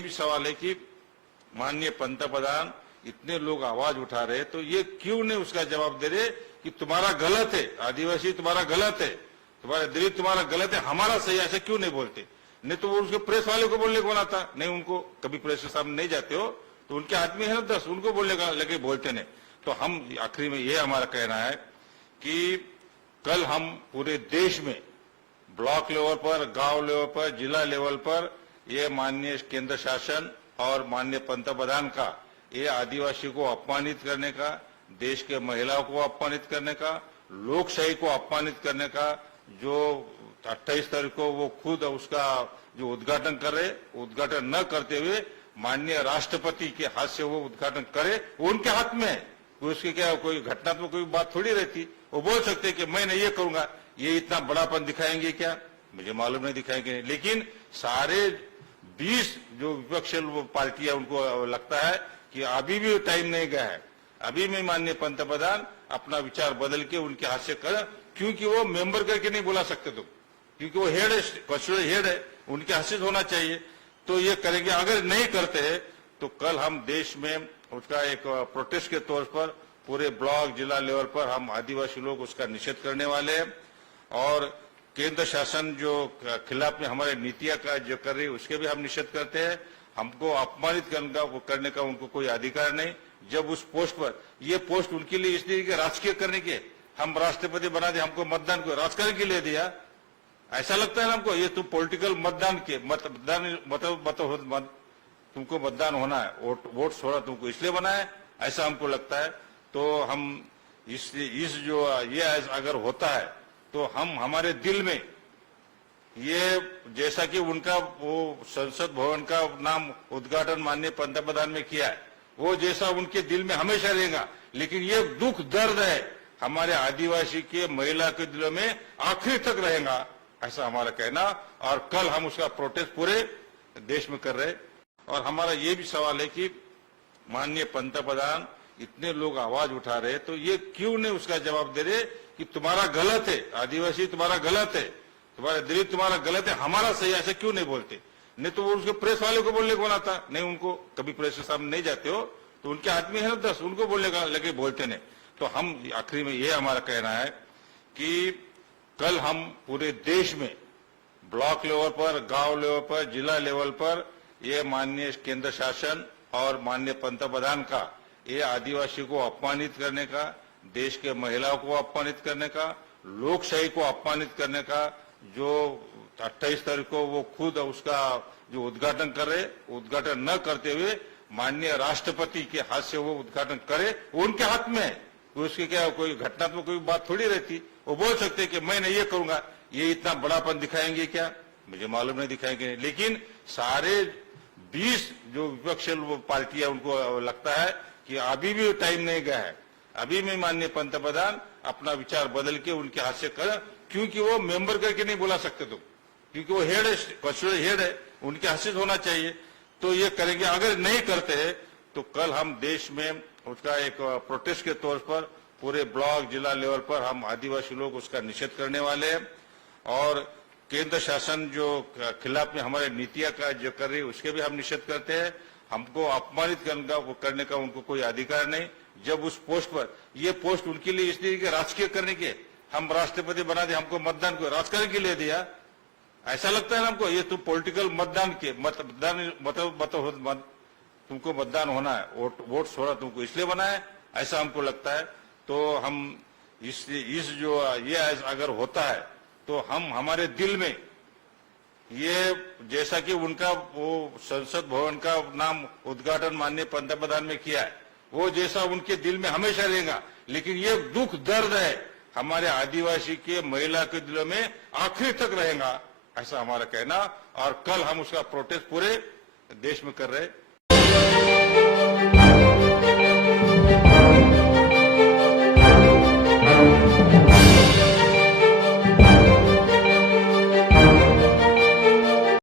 ये भी सवाल है कि माननीय पंतप्रधान इतने लोग आवाज उठा रहे तो ये क्यों नहीं उसका जवाब दे रहे कि तुम्हारा गलत है, आदिवासी तुम्हारा गलत है, तुम्हारा दलित तुम्हारा गलत है, हमारा सही, ऐसे क्यों नहीं बोलते? नहीं तो वो उसके प्रेस वाले को बोलने को आता नहीं, उनको कभी प्रेस के सामने नहीं जाते हो तो उनके आदमी है ना 10, उनको बोलने का लगे बोलते नहीं। तो हम आखिरी में ये हमारा कहना है कि कल हम पूरे देश में ब्लॉक लेवल पर, गांव लेवल पर, जिला लेवल पर ये माननीय केंद्र शासन और माननीय पंतप्रधान का ये आदिवासी को अपमानित करने का, देश के महिलाओं को अपमानित करने का, लोकशाही को अपमानित करने का, जो 28 तारीख को वो खुद उसका जो उद्घाटन कर रहे, उद्घाटन न करते हुए माननीय राष्ट्रपति के हाथ से वो उद्घाटन करे, वो उनके हाथ में है। उसकी क्या कोई घटनात्मक कोई बात थोड़ी रहती, वो बोल सकते कि मैं नहीं ये करूंगा, ये इतना बड़ापन दिखाएंगे क्या, मुझे मालूम नहीं दिखाएंगे नहीं। लेकिन सारे 20 जो विपक्षी पार्टियां उनको लगता है कि अभी भी टाइम नहीं गया है, अभी में माननीय पंतप्रधान अपना विचार बदल के उनके हाथ से कर, क्योंकि वो मेंबर करके नहीं बुला सकते तुम, क्योंकि वो हेड है, कॉन्स्टिट्यूएंट हेड है, उनके हाथ से होना चाहिए। तो ये करेंगे, अगर नहीं करते तो कल हम देश में उसका एक प्रोटेस्ट के तौर पर पूरे ब्लॉक जिला लेवल पर हम आदिवासी लोग उसका निषेध करने वाले हैं। और केंद्र शासन जो खिलाफ में हमारे नीतियां का जो कर रही है उसके भी हम निषेध करते हैं। हमको अपमानित करने का उनको कोई अधिकार नहीं। जब उस पोस्ट पर, ये पोस्ट उनके लिए इसलिए कि राजकीय करने के, हम राष्ट्रपति बना दे, हमको मतदान को राजकारण के लिए दिया, ऐसा लगता है ना हमको। ये तुम पॉलिटिकल मतदान के मतदान तुमको मतदान होना है, वोट छोड़ा तुमको इसलिए बना है, ऐसा हमको लगता है। तो हम इस जो ये अगर होता है तो हम हमारे दिल में ये, जैसा कि उनका वो संसद भवन का नाम उद्घाटन माननीय पंतप्रधान में किया है, वो जैसा उनके दिल में हमेशा रहेगा। लेकिन ये दुख दर्द है हमारे आदिवासी के महिला के दिलों में आखिर तक रहेगा, ऐसा हमारा कहना। और कल हम उसका प्रोटेस्ट पूरे देश में कर रहे। और हमारा ये भी सवाल है कि माननीय पंतप्रधान इतने लोग आवाज उठा रहे तो ये क्यों नहीं उसका जवाब दे रहे कि तुम्हारा गलत है, आदिवासी तुम्हारा गलत है, तुम्हारा दलित तुम्हारा गलत है, हमारा सही, ऐसे क्यों नहीं बोलते? नहीं तो वो उसके प्रेस वाले को बोलने को आता नहीं, उनको कभी प्रेस के सामने नहीं जाते हो तो उनके आदमी है ना 10, उनको बोलने का लगे बोलते नहीं। तो हम आखिरी में ये हमारा कहना है कि कल हम पूरे देश में ब्लॉक लेवल पर, गांव लेवल पर, जिला लेवल पर ये माननीय केंद्र शासन और माननीय पंतप्रधान का ये आदिवासी को अपमानित करने का, देश के महिलाओं को अपमानित करने का, लोकशाही को अपमानित करने का, जो 28 तारीख को वो खुद उसका जो उद्घाटन कर रहे, उद्घाटन न करते हुए माननीय राष्ट्रपति के हाथ से वो उद्घाटन करे, वो उनके हाथ में है। उसकी क्या कोई घटनात्मक कोई बात थोड़ी रहती, वो बोल सकते कि मैं नहीं ये करूंगा, ये इतना बड़ापन दिखाएंगे क्या, मुझे मालूम नहीं दिखाएंगे नहीं। लेकिन सारे 20 जो विपक्षी पार्टियां उनको लगता है कि अभी भी टाइम नहीं गया है, अभी में माननीय पंतप्रधान अपना विचार बदल के उनके हाथ से कर, क्योंकि वो मेंबर करके नहीं बुला सकते तुम, क्योंकि वो हेड है, कॉन्स्टिट्यूएंट हेड है, उनके हाथ से होना चाहिए। तो ये करेंगे, अगर नहीं करते तो कल हम देश में उसका एक प्रोटेस्ट के तौर पर पूरे ब्लॉक जिला लेवल पर हम आदिवासी लोग उसका निषेध करने वाले हैं। और केंद्र शासन जो खिलाफ में हमारे नीतियां का जो कर रही है उसके भी हम निषेध करते हैं। हमको अपमानित करने का उनको कोई अधिकार नहीं। जब उस पोस्ट पर, ये पोस्ट उनके लिए इसलिए कि राजकीय करने के, हम राष्ट्रपति बना दे, हमको मतदान को राजकारण के लिए दिया, ऐसा लगता है ना हमको। ये तुम पॉलिटिकल मतदान के मतदान तुमको मतदान होना है, वोट छोड़ा तुमको इसलिए बना है, ऐसा हमको लगता है। तो हम इस जो ये अगर होता है तो हम हमारे दिल में ये, जैसा कि उनका वो संसद भवन का नाम उद्घाटन माननीय पंतप्रधान में किया है, वो जैसा उनके दिल में हमेशा रहेगा। लेकिन ये दुख दर्द है हमारे आदिवासी के महिला के दिलों में आखिर तक रहेगा, ऐसा हमारा कहना। और कल हम उसका प्रोटेस्ट पूरे देश में कर रहे।